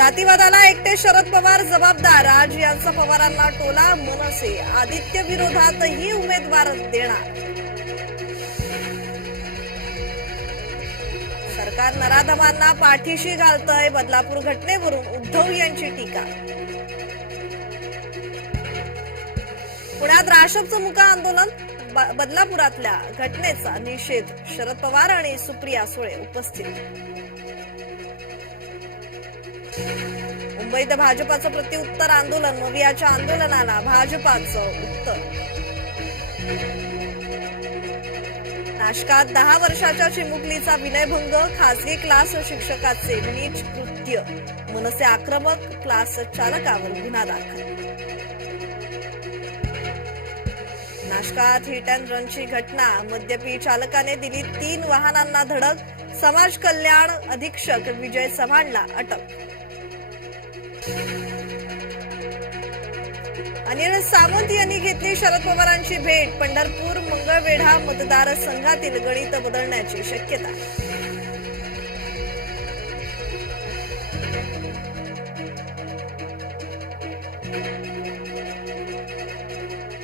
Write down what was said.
जातीवादाला एकटे शरद पवार जबाबदार. आज यांचा पवारांना टोला मनसे. आदित्य विरोधातही उमेदवार देणार. सरकार नराधमांना पाठीशी घालतंय बदलापूर घटनेवरून उद्धव यांची टीका. पुण्यात राष्ट्रपचं मुका आंदोलन बदलापुरातल्या घटनेचा निषेध. शरद पवार आणि सुप्रिया सुळे उपस्थित मुंबईत भाजपाचं प्रत्युत्तर आंदोलन मवियाच्या आंदोलनाला भाजपाचं उत्तर. नाशकात दहा वर्षाच्या चिमुकलीचा विनयभंग खासगी क्लास शिक्षकाचे नीच कृत्य. मनसे आक्रमक क्लास चालकावर गुन्हा दाखल. नाशकात हिट अँड रनची घटना मद्यपी चालकाने दिली तीन वाहनांना धडक समाज कल्याण अधीक्षक विजय चव्हाणला अटक. अनिल सावंत यांनी घेतली शरद पवारांची भेट. पंढरपूर मंगळवेढा मतदारसंघातील गणित बदलण्याची शक्यता.